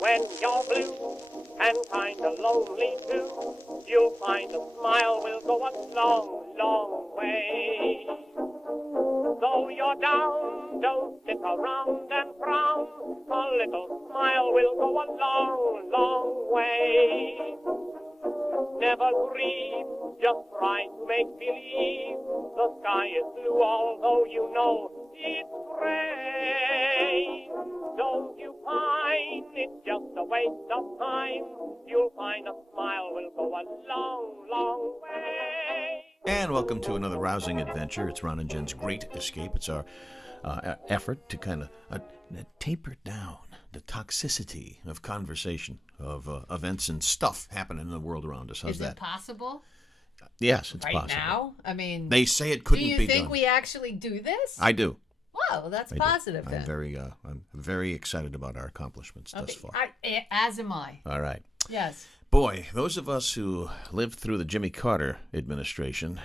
When you're blue and kinda lonely too, you'll find a smile will go a long, long way. Though you're down, don't sit around and frown. A little smile will go a long, long way. Never grieve, just try to make believe the sky is blue, although you know it's gray. Don't you find it's just a waste of time? You'll find a smile will go a long, long way. And welcome to another rousing adventure. It's Ron and Jen's Great Escape. It's our effort to kind of taper down the toxicity of conversation, of events and stuff happening in the world around us. How's that? Is it possible? Yes, it's right possible. Right now? I mean... They say it couldn't be done. Do you think we actually do this? I do. Well, that's positive then. I'm very excited about our accomplishments thus far. As am I. All right. Yes. Boy, those of us who lived through the Jimmy Carter administration,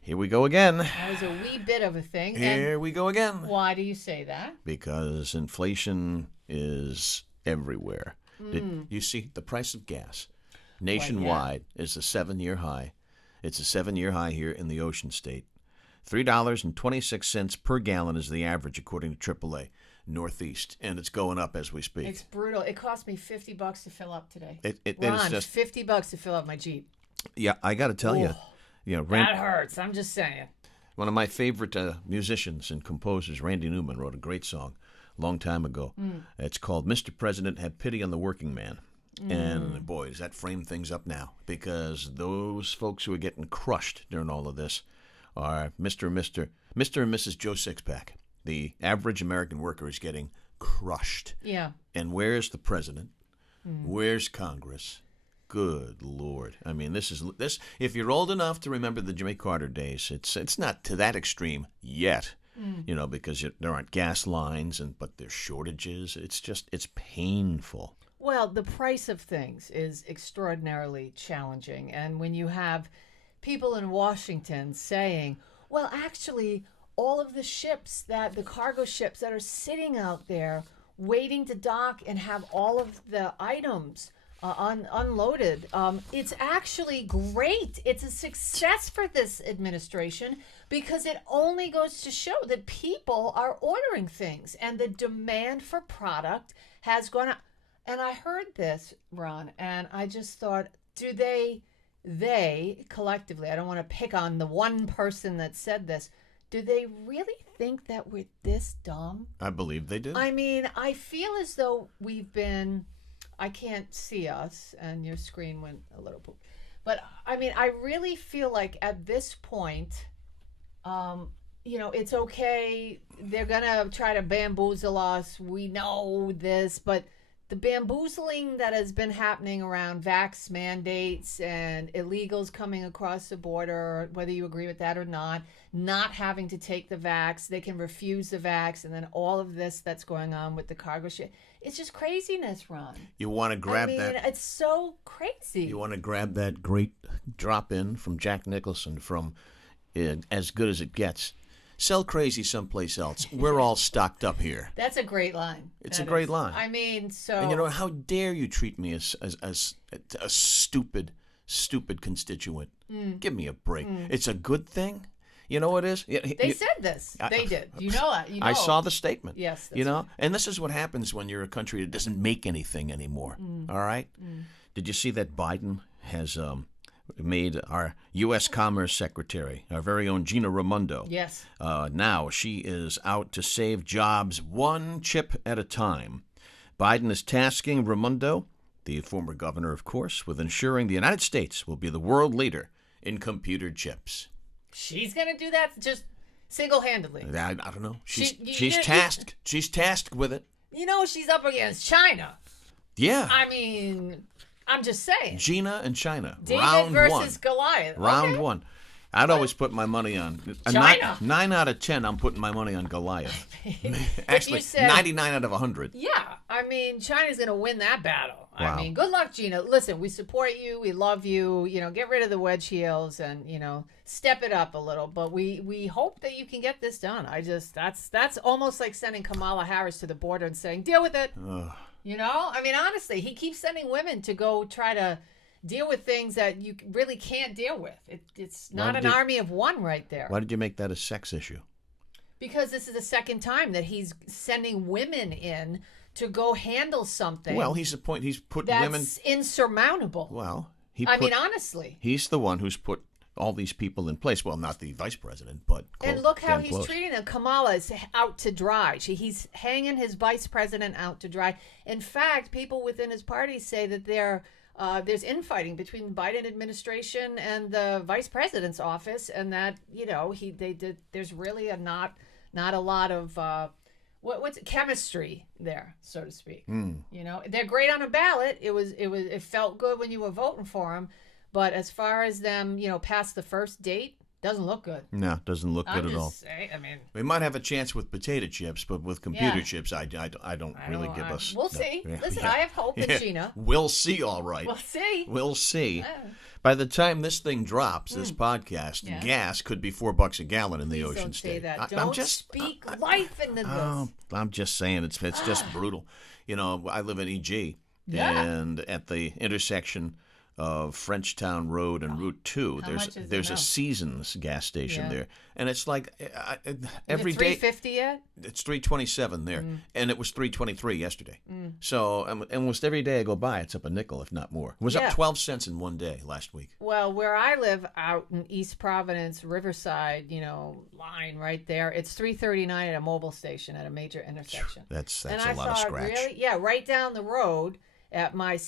here we go again. That was a wee bit of a thing. Here we go again. Why do you say that? Because inflation is everywhere. Did you see the price of gas nationwide is a 7-year high. It's a 7-year high here in the Ocean State. $3.26 per gallon is the average, according to AAA. Northeast, and it's going up as we speak. It's brutal. It cost me $50 to fill up today. Ron, it's just $50 to fill up my Jeep. Yeah, I got to tell you, that hurts. I'm just saying. One of my favorite musicians and composers, Randy Newman, wrote a great song a long time ago. It's called "Mr. President, Have Pity on the Working Man." And boy, does that frame things up now, because those folks who are getting crushed during all of this are Mr. and Mrs. Joe Sixpack. The average American worker is getting crushed. Yeah. And where's the president? Where's Congress? Good Lord. I mean, this. If you're old enough to remember the Jimmy Carter days, it's not to that extreme yet, because there aren't gas lines, but there's shortages. It's painful. Well, the price of things is extraordinarily challenging. And when you have people in Washington saying, well, actually, all of the cargo ships that are sitting out there waiting to dock and have all of the items unloaded, it's actually great. It's a success for this administration because it only goes to show that people are ordering things and the demand for product has gone up. And I heard this, Ron, and I just thought, do they collectively, I don't want to pick on the one person that said this, do they really think that we're this dumb? I believe they do. I mean, I feel as though I can't see us, and your screen went a little poop. But, I mean, I really feel like at this point, it's okay. They're going to try to bamboozle us. We know this, but the bamboozling that has been happening around vax mandates and illegals coming across the border, whether you agree with that or not having to take the vax, they can refuse the vax, and then all of this that's going on with the cargo ship. It's just craziness, Ron. You want to grab that? It's so crazy. You want to grab that great drop-in from Jack Nicholson from As Good as It Gets. Sell crazy someplace else. We're all stocked up here. That's a great line. It's a great line. I mean, so... And how dare you treat me as a stupid constituent. Give me a break. It's a good thing. You know what it is? They said this. They did. You know that. I saw the statement. Yes. Right. And this is what happens when you're a country that doesn't make anything anymore. All right? Did you see that Biden has... made our U.S. Commerce Secretary, our very own Gina Raimondo. Yes. Now she is out to save jobs one chip at a time. Biden is tasking Raimondo, the former governor, of course, with ensuring the United States will be the world leader in computer chips. She's going to do that just single-handedly. I don't know. She's tasked. She's tasked with it. She's up against China. Yeah. I mean... I'm just saying. Gina and China. David round versus one. Goliath. Round one. I'd always put my money on China. 9 out of 10. I'm putting my money on Goliath. Actually, 99 out of 100. Yeah, I mean, China's going to win that battle. Wow. I mean, good luck, Gina. Listen, we support you. We love you. Get rid of the wedge heels and step it up a little. But we hope that you can get this done. That's almost like sending Kamala Harris to the border and saying, deal with it. You know? I mean, honestly, he keeps sending women to go try to deal with things that you really can't deal with. It's not an army of one right there. Why did you make that a sex issue? Because this is the second time that he's sending women in to go handle something. Well, he's put that's women... insurmountable. Well, honestly. He's the one who's put all these people in place. Well, not the vice president, but and look how he's treating them. Kamala is out to dry. He's hanging his vice president out to dry. In fact, people within his party say that there's infighting between the Biden administration and the vice president's office, and that there's really not a lot of what's chemistry there, so to speak. You know, they're great on a ballot. It felt good when you were voting for them, but as far as them, past the first date, doesn't look good. No, doesn't look good at all. We might have a chance with potato chips, but with computer chips, I don't really give us. We'll see. Listen, I have hope in Gina. We'll see, all right. We'll see. By the time this thing drops, this podcast, gas could be $4 a gallon in the Ocean State. Don't say that. Don't speak life into this. I'm just saying, it's just brutal. You know, I live in EG, and at the intersection of Frenchtown Road and Route 2, there's a Seasons gas station there, and it's like every day. $3.50 yet? It's $3.27 there, and it was $3.23 yesterday. So almost every day I go by, it's up a nickel, if not more. It was up 12 cents in one day last week. Well, where I live out in East Providence, Riverside, line right there, it's $3.39 at a mobile station at a major intersection. That's a lot of scratch. Really? Yeah, right down the road. At my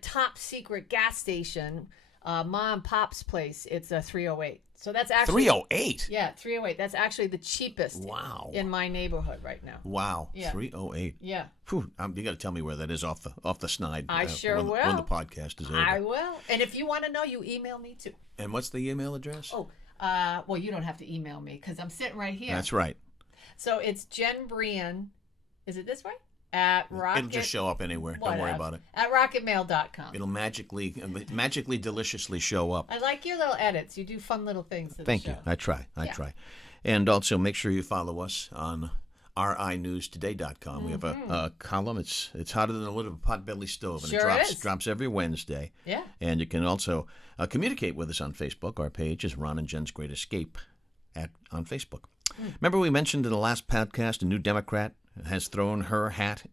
top secret gas station, Mom and Pop's place, it's a 308. So that's actually 308. Yeah, 308. That's actually the cheapest. Wow. In my neighborhood right now. Wow. Yeah. 308. Yeah. Whew, you got to tell me where that is off the snide. I sure will. When the podcast is over. I will. And if you want to know, you email me too. And what's the email address? Oh, well, you don't have to email me because I'm sitting right here. That's right. So it's Jen Brien. Is it this way? At Rocket. It'll just show up anywhere. Don't worry about it. At rocketmail.com. It'll magically, deliciously show up. I like your little edits. You do fun little things to the Thank show. you. I try. And also make sure you follow us on rinewstoday.com. We have a column. It's hotter than a lid of a potbelly stove, and it drops every Wednesday. Yeah. And you can also communicate with us on Facebook. Our page is Ron and Jen's Great Escape on Facebook. Remember we mentioned in the last podcast a new Democrat has thrown her hat,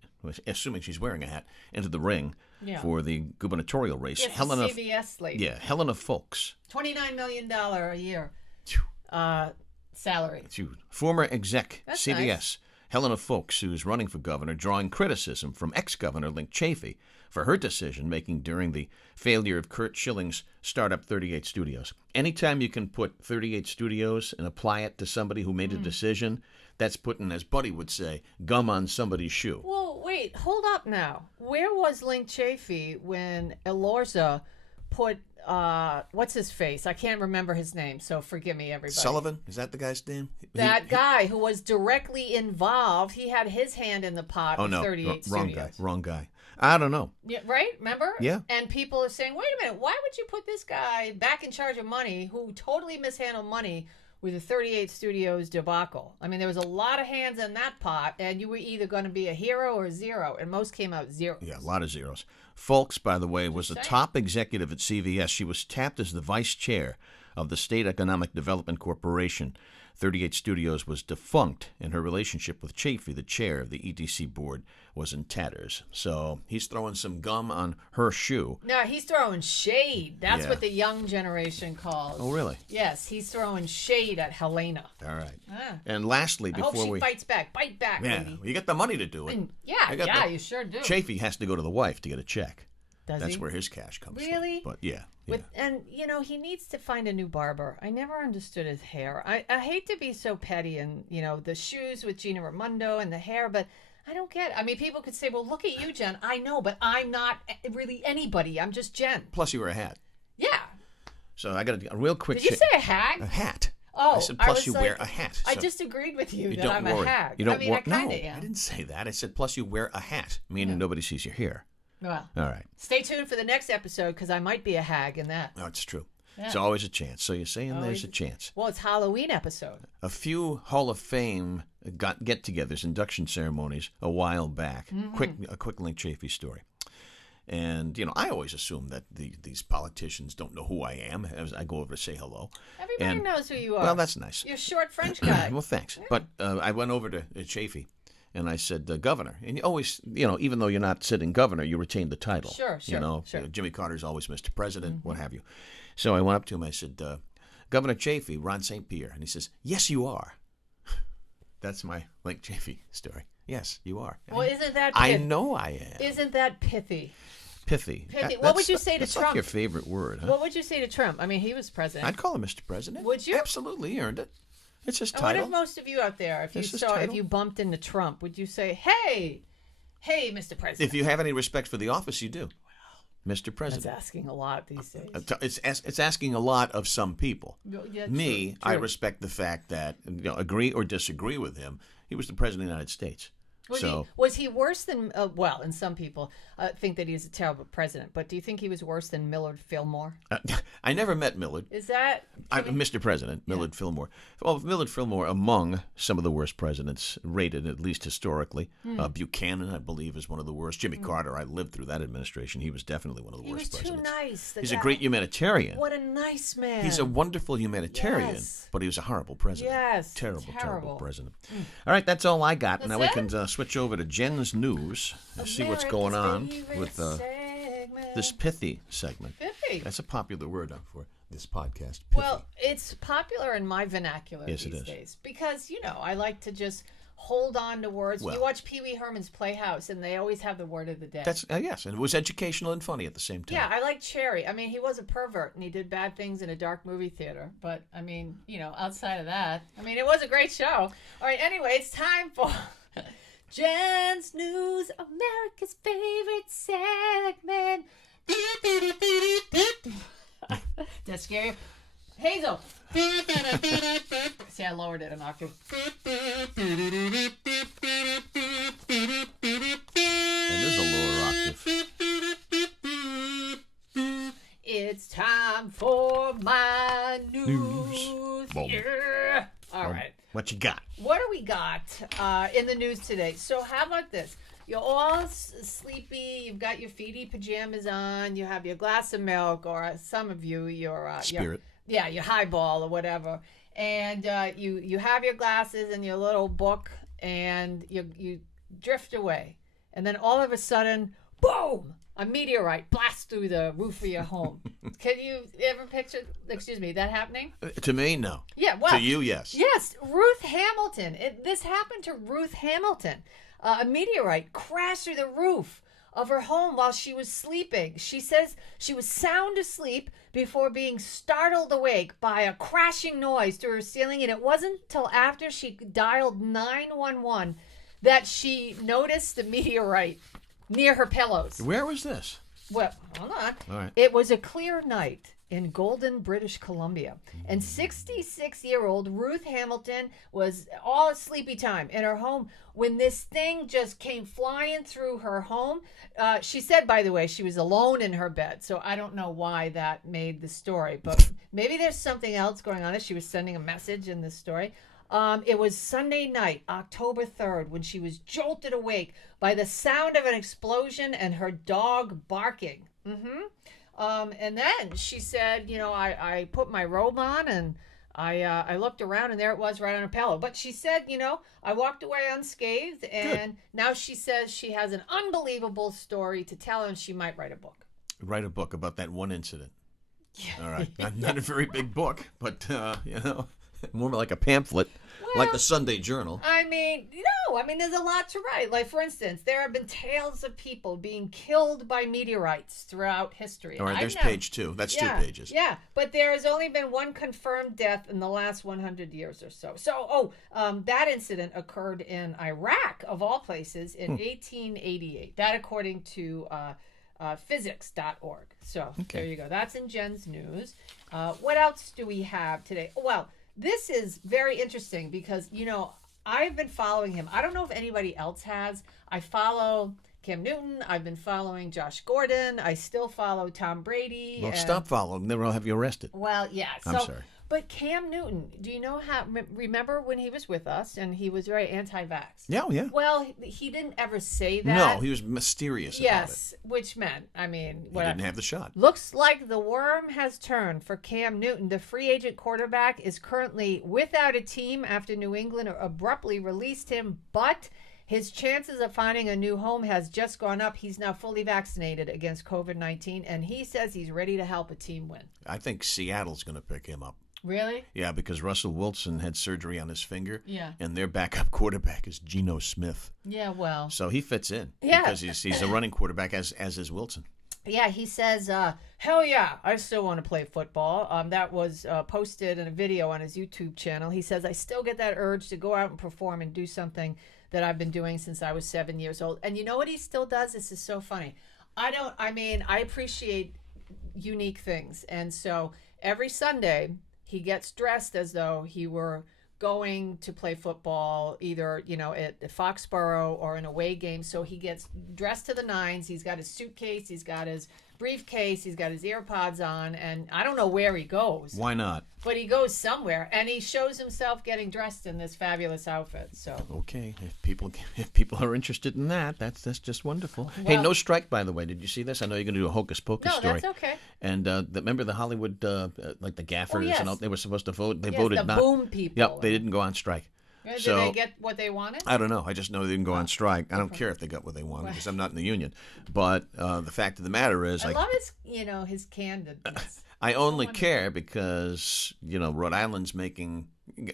assuming she's wearing a hat, into the ring for the gubernatorial race. Yes, Helena, CBS lady. Yeah, Helena Folks. $29 million a year salary. Former exec, That's CBS. Nice. Helena Folks, who's running for governor, drawing criticism from ex-governor Link Chafee for her decision-making during the failure of Kurt Schilling's startup 38 Studios. Anytime you can put 38 Studios and apply it to somebody who made a decision, that's putting, as Buddy would say, gum on somebody's shoe. Well, wait, hold up now. Where was Link Chafee when Elorza put, what's his face? I can't remember his name, so forgive me, everybody. Sullivan? Is that the guy's name? That guy who was directly involved, he had his hand in the pot of 38 Studios. Wrong guy. I don't know. Yeah, right? Remember? Yeah. And people are saying, wait a minute, why would you put this guy back in charge of money who totally mishandled money with the 38 Studios debacle? I mean, there was a lot of hands in that pot, and you were either going to be a hero or zero, and most came out zero. Yeah, a lot of zeros. Folks, by the way, was a top executive at CVS. She was tapped as the vice chair of the State Economic Development Corporation. 38 Studios was defunct, and her relationship with Chafee, the chair of the EDC board, was in tatters. So he's throwing some gum on her shoe. No, he's throwing shade. That's what the young generation calls. Oh, really? Yes, he's throwing shade at Helena. All right. And lastly, I hope she fights back. Bite back, lady. You got the money to do it. You sure do. Chafee has to go to the wife to get a check. That's where his cash comes from. Really? But yeah. And, he needs to find a new barber. I never understood his hair. I hate to be so petty and, the shoes with Gina Raimondo and the hair, but I don't get it. I mean, people could say, well, look at you, Jen. I know, but I'm not really anybody. I'm just Jen. Plus you wear a hat. Yeah. So I got a real quick... Did you say a hag? A hat. Oh, I said, plus you wear a hat. So I just agreed with you that don't I'm worry. a hag. You don't I kind of am. I didn't say that. I said, plus you wear a hat, meaning nobody sees your hair. Well, all right. Stay tuned for the next episode because I might be a hag in that. No, it's true. Yeah. It's always a chance. So you're saying there's a chance. Well, it's Halloween episode. A few Hall of Fame get-togethers, induction ceremonies a while back. Mm-hmm. A quick Link Chafee story. And, I always assume that these politicians don't know who I am as I go over to say hello. Everybody knows who you are. Well, that's nice. You're a short French guy. Well, thanks. But I went over to Chafee, and I said, Governor. And you always, even though you're not sitting governor, you retain the title. Sure. Jimmy Carter's always Mr. President, what have you. So I went up to him. I said, Governor Chafee, Ron St. Pierre. And he says, yes, you are. That's my Link Chafee story. Yes, you are. Well, isn't that I know I am. Isn't that pithy? Pithy. What would you say to that's Trump? Like your favorite word, huh? What would you say to Trump? I mean, he was president. I'd call him Mr. President. Would you? Absolutely, he earned it. It's his And title. what if most of you out there, if you bumped into Trump, would you say, hey, Mr. President? If you have any respect for the office, you do. Mr. President. That's asking a lot these days. It's asking a lot of some people. Yeah, Me, true. I respect the fact that, agree or disagree with him, he was the President of the United States. Was he worse than, and some people think that he's a terrible president, but do you think he was worse than Millard Fillmore? I never met Millard. Is that... Mr. President, Millard Fillmore. Well, Millard Fillmore, among some of the worst presidents rated, at least historically. Buchanan, I believe, is one of the worst. Jimmy Carter, I lived through that administration. He was definitely one of the worst presidents. He was too nice. He's a great humanitarian. What a nice man. He's a wonderful humanitarian, but he was a horrible president. Yes. Terrible president. All right, that's all I got. Now we can switch over to Jen's News and see what's going on with this pithy segment. Pithy. That's a popular word for this podcast. Pithy. Well, it's popular in my vernacular these days because, I like to just hold on to words. You watch Pee Wee Herman's Playhouse, and they always have the word of the day. That's yes, and it was educational and funny at the same time. Yeah, I like Cherry. I mean, he was a pervert, and he did bad things in a dark movie theater. But, I mean, outside of that, it was a great show. All right, anyway, it's time for... Jen's News, America's favorite segment. Did that scare you? Hazel. See, I lowered it an octave. It is a lower octave. It's time for my news. Yeah. All right. What you got? What do we got in the news today? So how about this? You're all sleepy. You've got your feety pajamas on. You have your glass of milk, or some of you, your Spirit. Your highball or whatever. And you have your glasses and your little book, and you drift away. And then all of a sudden, boom! A meteorite blasts through the roof of your home. Can you ever picture, that happening? To me, no. Yeah, well. To you, yes. Yes, Ruth Hamilton. This happened to Ruth Hamilton. A meteorite crashed through the roof of her home while she was sleeping. She says she was sound asleep before being startled awake by a crashing noise through her ceiling, and it wasn't until after she dialed 911 that she noticed the meteorite near her pillows. Where was this? Well, hold on. All right. It was a clear night in Golden, British Columbia. And 66-year-old Ruth Hamilton was all at sleepy time in her home when this thing just came flying through her home. She said, by the way, she was alone in her bed. So I don't know why that made the story. But maybe there's something else going on as she was sending a message in this story. It was Sunday night, October 3rd, when she was jolted awake by the sound of an explosion and her dog barking. And then she said, I put my robe on and I looked around and there it was right on her pillow. But she said, I walked away unscathed. And now she says she has an unbelievable story to tell and she might write a book. Write a book about that one incident. Yeah. All right. Not a very big book, but, more like a pamphlet, like the Sunday Journal. There's a lot to write. Like, for instance, there have been tales of people being killed by meteorites throughout history. All right, there's page 2. That's 2 pages. Yeah, but there has only been one confirmed death in the last 100 years or so. So, that incident occurred in Iraq, of all places, in 1888. That according to physics.org. So, There you go. That's in Jen's News. What else do we have today? Well, this is very interesting because, I've been following him. I don't know if anybody else has. I follow Cam Newton. I've been following Josh Gordon. I still follow Tom Brady. Well, stop following. Then I'll have you arrested. Well, yeah. I'm sorry. But Cam Newton, do you know how? Remember when he was with us and he was very anti-vax? Yeah, yeah. Well, he didn't ever say that. No, he was mysterious about it. Yes, which meant, I mean, He didn't have the shot. Looks like the worm has turned for Cam Newton. The free agent quarterback is currently without a team after New England abruptly released him, but his chances of finding a new home has just gone up. He's now fully vaccinated against COVID-19, and he says he's ready to help a team win. I think Seattle's going to pick him up. Really? Yeah, because Russell Wilson had surgery on his finger. Yeah. And their backup quarterback is Geno Smith. Yeah, well. So he fits in. Yeah. Because he's a running quarterback, as is Wilson. Yeah, he says, hell yeah, I still want to play football. That was posted in a video on his YouTube channel. He says, I still get that urge to go out and perform and do something that I've been doing since I was 7 years old. And you know what he still does? This is so funny. I appreciate unique things. And so every Sunday, he gets dressed as though he were going to play football, either, at Foxborough or an away game. So he gets dressed to the nines. He's got his suitcase. He's got his briefcase. He's got his earpods on. And I don't know where he goes. Why not? But he goes somewhere. And he shows himself getting dressed in this fabulous outfit. So Okay. If people are interested in that, that's just wonderful. Hey, no strike, by the way. Did you see this? I know you're going to do a Hocus Pocus story. No, that's okay. And remember the Hollywood, like the gaffers yes. and all, they were supposed to vote. They Yes, voted the not. boom people. Yep, they didn't go on strike. Did So- they get what they wanted? I don't know. I just know they didn't go on strike. I don't care if they got what they wanted because I'm not in the union. But the fact of the matter is, I love his candidness. I only care because Rhode Island's making, the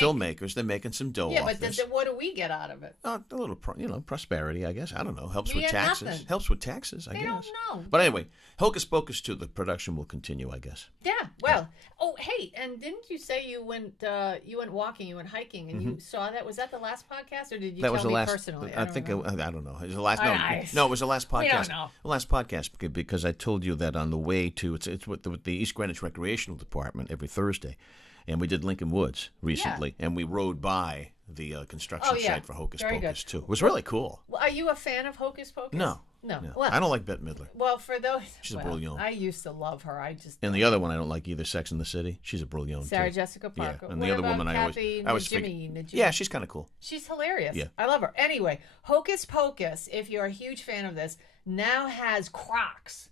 filmmakers, they're making some dough Yeah, off but this. what do we get out of it? A little, prosperity, I guess. I don't know. Helps We with get taxes. nothing. Helps with taxes, I They guess. don't know. But anyway, Hocus Pocus 2, the production will continue, I guess. Yeah. Well. Oh, hey, and didn't you say you went walking, you went hiking, and you saw that? Was that the last podcast, or did you That tell was the me last. personally? I think don't know. I don't know. It was the last. Nice. No, it was the last podcast. We don't know. The last podcast because I told you that on the way to it's with the East Greenwich Recreational Department every Thursday, and we did Lincoln Woods recently, and we rode by the construction site for Hocus Very Pocus good. 2. It was really cool. Well, are you a fan of Hocus Pocus? No. No. No. Well, I don't like Bette Midler. Well, for those, She's a brilliant. I used to love her. And the other one I don't like either, Sex and the City. She's a brilliant. Sarah too. Jessica Parker. Yeah, and What the other about woman Kathy I always Najimy? forget. Yeah, she's kind of cool. She's hilarious. Yeah. I love her. Anyway, Hocus Pocus, if you're a huge fan of this, now has Crocs.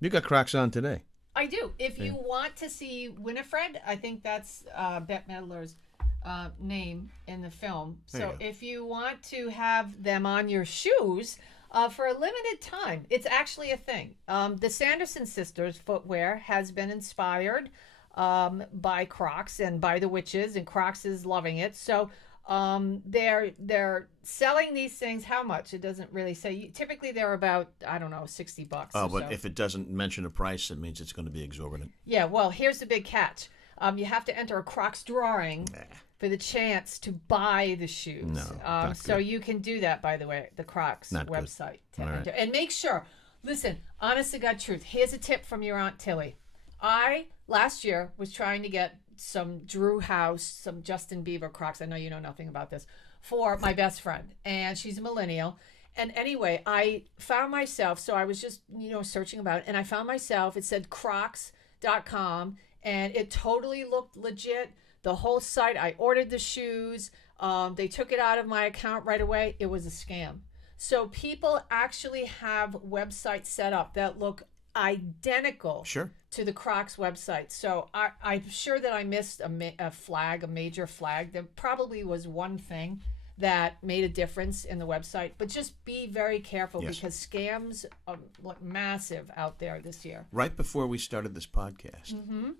You got Crocs on today. I do. If you want to see Winifred, I think that's Bette Midler's name in the film. There So you go. if you want to have them on your shoes for a limited time, it's actually a thing. The Sanderson sisters' footwear has been inspired by Crocs and by the witches, and Crocs is loving it. So they're selling these things. How much? It doesn't really say. Typically, they're about, I don't know, $60. Oh, or but so. if it doesn't mention a price, it means it's going to be exorbitant. Yeah, well, here's the big catch. You have to enter a Crocs drawing for the chance to buy the shoes. No, not so good. you can do that, by the way, the Crocs Not good. website. To All right. enter. And make sure, listen, honest to God truth, here's a tip from your Aunt Tilly. I, last year, was trying to get some Drew House, some Justin Bieber Crocs. I know you know nothing about this, for my best friend. And she's a millennial. And anyway, I found myself, so I was just, searching about it, and I found myself, it said crocs.com, and it totally looked legit. The whole site, I ordered the shoes. They took it out of my account right away. It was a scam. So people actually have websites set up that look identical to the Crocs website. So I'm sure that I missed a major flag. There probably was one thing that made a difference in the website, but just be very careful because scams are massive out there this year. Right before we started this podcast,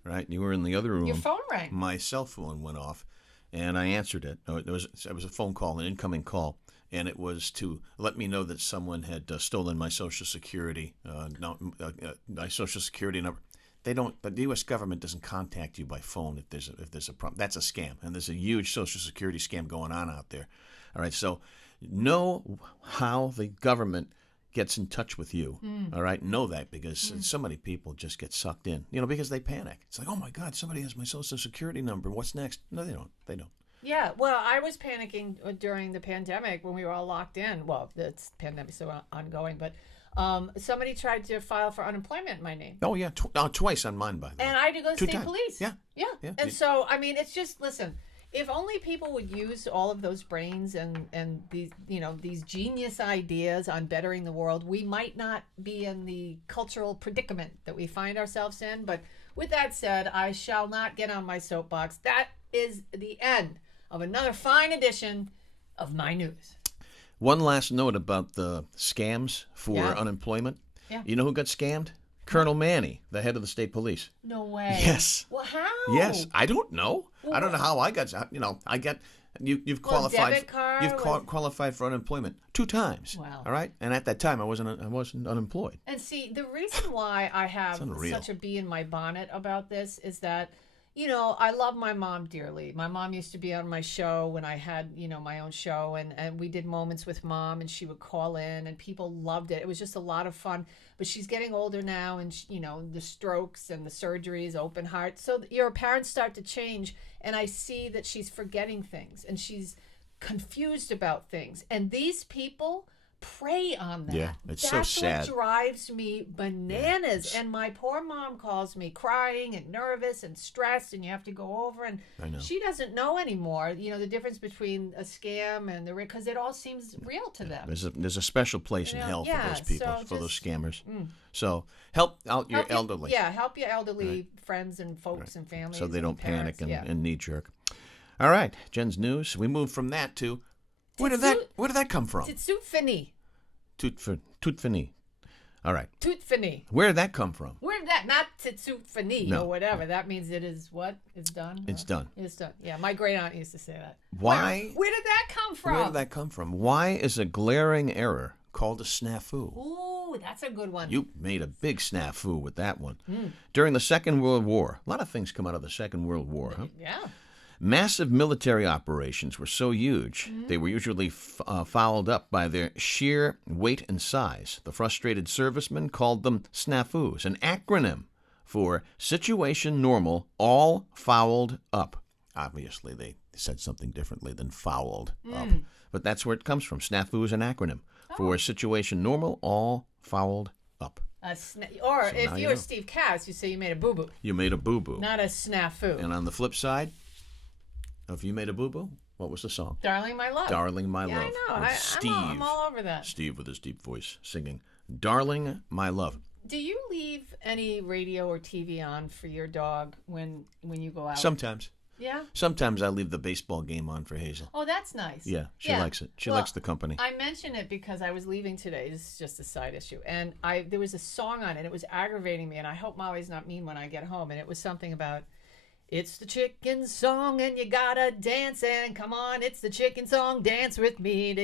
right? You were in the other room. Your phone rang. My cell phone went off, and I answered it. It was a phone call, an incoming call, and it was to let me know that someone had stolen my Social Security, my Social Security number. They don't. The U.S. government doesn't contact you by phone if there's a problem. That's a scam, and there's a huge Social Security scam going on out there. All right, so know how the government gets in touch with you. All right, know that because so many people just get sucked in. Because they panic. It's like, oh my God, somebody has my Social Security number. What's next? No, they don't. They don't. Yeah, well, I was panicking during the pandemic when we were all locked in. Well, the pandemic's still ongoing, but Somebody tried to file for unemployment in my name. Oh, yeah. Twice on mine, by the way. And I had to go to Two state times. police. Yeah. Yeah. And so, I mean, it's just, listen, if only people would use all of those brains and these, these genius ideas on bettering the world, we might not be in the cultural predicament that we find ourselves in. But with that said, I shall not get on my soapbox. That is the end of another fine edition of My News. One last note about the scams for unemployment. Yeah. You know who got scammed? Colonel Manny, the head of the state police. No way. Yes. Well, how? Yes. I don't know. Well, I don't know how I got. I get. You've qualified. Debit card You've qualified for unemployment 2 times. Wow. All right. And at that time, I wasn't unemployed. And see, the reason why I have unreal. such a bee in my bonnet about this is that, I love my mom dearly. My mom used to be on my show when I had, my own show, and we did Moments with Mom, and she would call in, and people loved it. It was just a lot of fun. But she's getting older now, and, the strokes and the surgeries, open heart. So your parents start to change, and I see that she's forgetting things, and she's confused about things. And these people prey on that. Yeah, it's so sad. That's what drives me bananas. And my poor mom calls me crying and nervous and stressed, and you have to go over, and I know. she doesn't know anymore, the difference between a scam and because it all seems real to them. There's a special place in hell for those people, for those scammers. So help out your elderly. Help your elderly friends and folks and families. So they don't parents. panic and knee jerk. All right, Jen's news. We move from that to where did that come from? Titsufini. Tutfini. All right. Tutfini. Where did that come from? Where did that, not Titsufini or whatever. No. That means it is what? It's done? It's done. It's done. Yeah, my great aunt used to say that. Why? Where did that come from? Where did that come from? Why is a glaring error called a snafu? Ooh, that's a good one. You made a big snafu with that one. During the Second World War, a lot of things come out of the Second World War, huh? Yeah. Massive military operations were so huge, they were usually followed up by their sheer weight and size. The frustrated servicemen called them snafus, an acronym for Situation Normal, All Fouled Up. Obviously, they said something differently than fouled up, but that's where it comes from. Snafu is an acronym for Situation Normal, All Fouled Up. Or so if you're Steve Cass, you say you made a boo-boo. You made a boo-boo. Not a snafu. And on the flip side, if you made a boo-boo, what was the song? Darling My Love. Darling My yeah, Love. I know. Steve. I'm all over that. Steve with his deep voice singing Darling My Love. Do you leave any radio or TV on for your dog when you go out? Sometimes. Yeah? Sometimes I leave the baseball game on for Hazel. Oh, that's nice. Yeah, she likes it. She likes the company. I mention it because I was leaving today. This is just a side issue. And there was a song on it. It was aggravating me, and I hope Molly's not mean when I get home. And it was something about, it's the chicken song and you gotta dance, and come on, it's the chicken song, dance with me.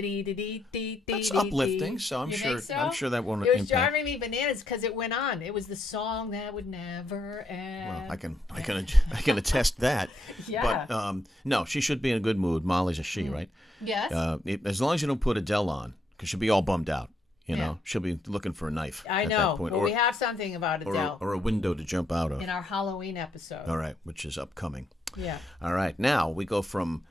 That's uplifting, so I'm sure that won't impact. It was driving me bananas because it went on. It was the song that would never end. Well, I can attest that. Yeah. But no, she should be in a good mood. Molly's a she, right? Yes. As long as you don't put Adele on, because she'll be all bummed out. You know, she'll be looking for a knife. I know. At that point. Well, we have something about Adele. Or a window to jump out of. In our Halloween episode. All right, which is upcoming. Yeah. All right, now we go from,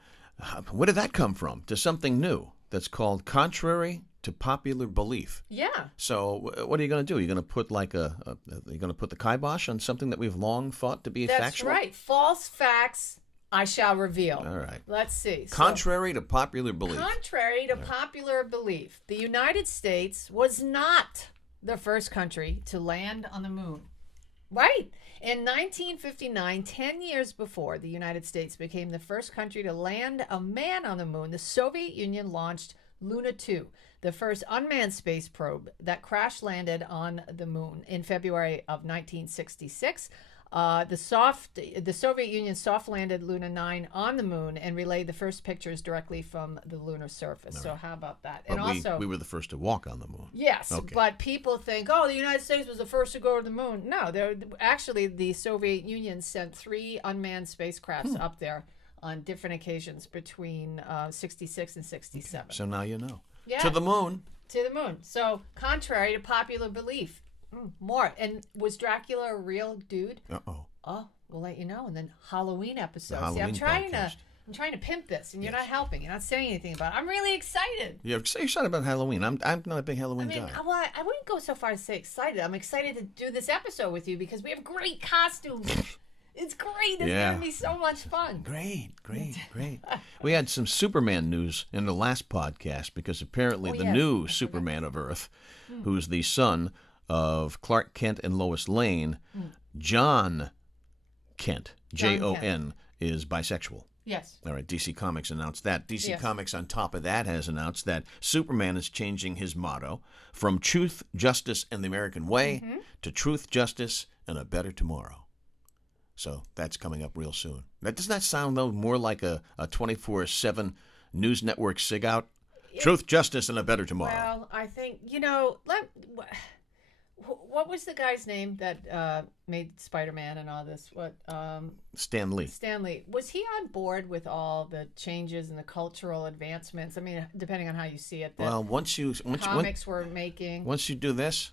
where did that come from, to something new that's called contrary to popular belief. Yeah. So what are you going to do? You're going to put you're going to put the kibosh on something that we've long thought to be factual? That's right. False facts I shall reveal. All right. Let's see. Contrary to popular belief. Contrary to popular belief, the United States was not the first country to land on the moon. Right. In 1959, 10 years before the United States became the first country to land a man on the moon, the Soviet Union launched Luna 2, the first unmanned space probe that crash-landed on the moon in February of 1966. The Soviet Union soft-landed Luna 9 on the moon and relayed the first pictures directly from the lunar surface. Right. So how about that? But we were the first to walk on the moon. Yes, okay. But people think, the United States was the first to go to the moon. No, actually the Soviet Union sent 3 unmanned spacecrafts up there on different occasions between 66 and 67. Okay. So now you know. Yeah. To the moon. To the moon. So contrary to popular belief. More. And was Dracula a real dude? Uh-oh. Oh, we'll let you know. And then Halloween episode. The Halloween I'm trying podcast. I'm trying to pimp this, and you're not helping. You're not saying anything about it. I'm really excited. You're excited about Halloween. I'm not a big Halloween guy. Well, I wouldn't go so far to say excited. I'm excited to do this episode with you because we have great costumes. It's great. It's going to be so much fun. Great. We had some Superman news in the last podcast because apparently the new Superman of Earth, who's the son of Clark Kent and Lois Lane, John Kent, Jon, is bisexual. Yes. All right, DC Comics announced that. DC Comics, on top of that, has announced that Superman is changing his motto from Truth, Justice, and the American Way to Truth, Justice, and a Better Tomorrow. So that's coming up real soon. Doesn't that sound, though, more like a 24/7 news network sig-out? Truth, Justice, and a Better Tomorrow. Well, I think, what was the guy's name that made Spider-Man and all this? Stan Lee. Stan Lee. Was he on board with all the changes and the cultural advancements? I mean, depending on how you see it. Well, once were making. Once you do this,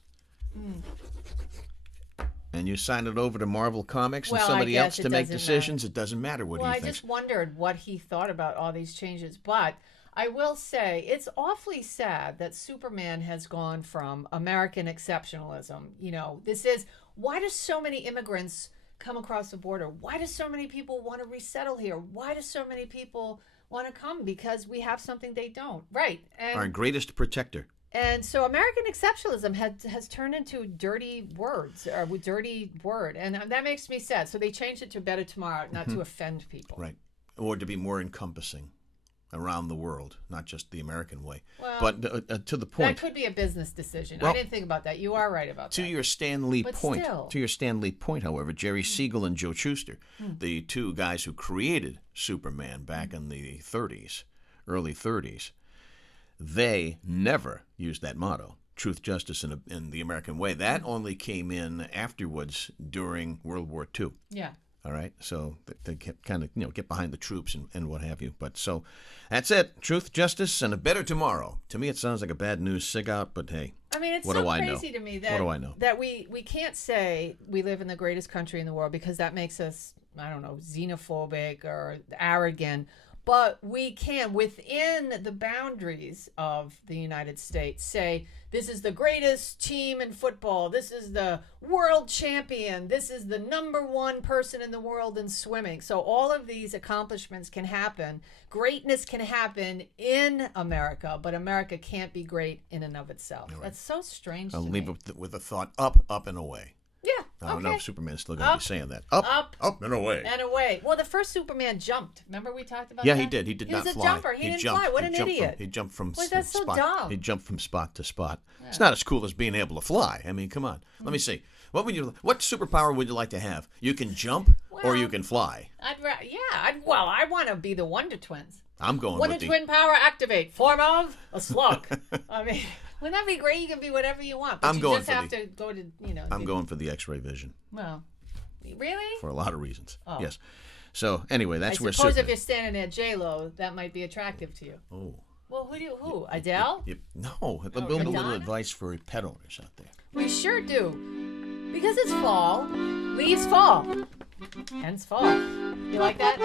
and you sign it over to Marvel Comics and somebody else to make decisions, it doesn't matter what he thinks. I just wondered what he thought about all these changes, but I will say it's awfully sad that Superman has gone from American exceptionalism. Why do so many immigrants come across the border? Why do so many people want to resettle here? Why do so many people want to come? Because we have something they don't. Right. And our greatest protector. And so American exceptionalism has turned into dirty words, or a dirty word. And that makes me sad. So they changed it to Better Tomorrow, not to offend people. Right. Or to be more encompassing around the world, not just the American way. Well, but to the point. That could be a business decision. I didn't think about that. You are right about that. To your Stan Lee point. Still. To your Stan Lee point, however, Jerry Siegel and Joe Shuster, the two guys who created Superman back in the 30s, early 30s, they never used that motto, Truth, Justice, and the American Way. That only came in afterwards during World War II. Yeah. All right, so they kind of get behind the troops and what have you. But so that's it. Truth, justice, and a better tomorrow. To me, it sounds like a bad news sig-out, but hey, I mean, it's what so do I crazy know? to me that what do I know? That we can't say we live in the greatest country in the world because that makes us, I don't know, xenophobic or arrogant. But we can, within the boundaries of the United States, say, this is the greatest team in football. This is the world champion. This is the #1 person in the world in swimming. So all of these accomplishments can happen. Greatness can happen in America, but America can't be great in and of itself. Right. That's so strange to me. I'll leave it with a thought, up, and away. Yeah. I don't know if Superman's still going to be saying that. Up, and away. And away. Well, the first Superman jumped. Remember we talked about that? Yeah, he did. He did not fly. He was a jumper. He didn't fly. What an idiot. He jumped from spot. That's so dumb. He jumped from spot to spot. Yeah. It's not as cool as being able to fly. I mean, come on. Let me see. What superpower would you like to have? You can jump or you can fly. I want to be the Wonder Twins. I'm going Wonder Twin power activate. Form of a slug. I mean, wouldn't that be great? You can be whatever you want. But I'm going for the X-ray vision. Well, really? For a lot of reasons. Oh. Yes. So anyway, that's where. I suppose if you're standing at J-Lo, that might be attractive to you. Oh. Well, who? Adele? No. A little advice for pet owners out there. We sure do. Because it's fall, leaves fall. Hence fall. You like that?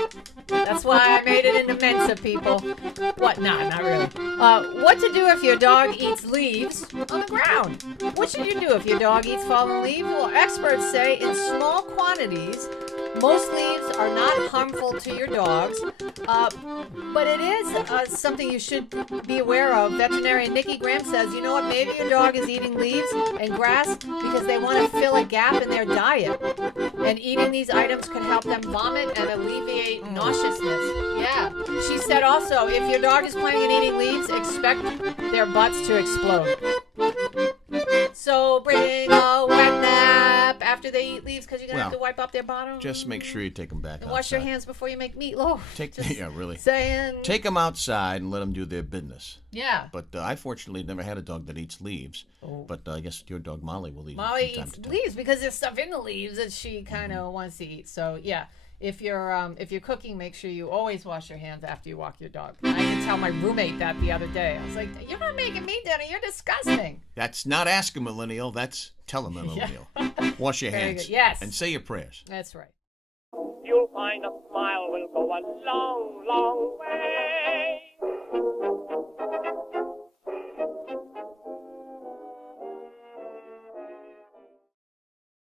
That's why I made it into Mensa, people. What? Nah, not really. What to do if your dog eats leaves on the ground? What should you do if your dog eats fallen leaves? Well, experts say in small quantities, most leaves are not harmful to your dogs, but it is something you should be aware of. Veterinarian Nikki Graham says, you know what, maybe your dog is eating leaves and grass because they want to fill a gap in their diet. And eating these items could help them vomit and alleviate nauseousness. Yeah. She said also, if your dog is planning on eating leaves, expect their butts to explode. So bring a wet nap after they eat leaves because you're going to have to wipe up their bottom. Just make sure you take them back outside. Wash your hands before you make meatloaf. Really. Saying. Take them outside and let them do their business. Yeah. But I fortunately never had a dog that eats leaves. Oh. But I guess your dog Molly will eat Molly eats leaves because there's stuff in the leaves that she kind of wants to eat. So, yeah. If you're cooking, make sure you always wash your hands after you walk your dog. I can tell my roommate that the other day. I was like, "You're not making me dinner. You're disgusting." That's not ask a millennial. That's tell a millennial. Wash your hands. Yes. And say your prayers. That's right. you'll find a smile will go a long, long way.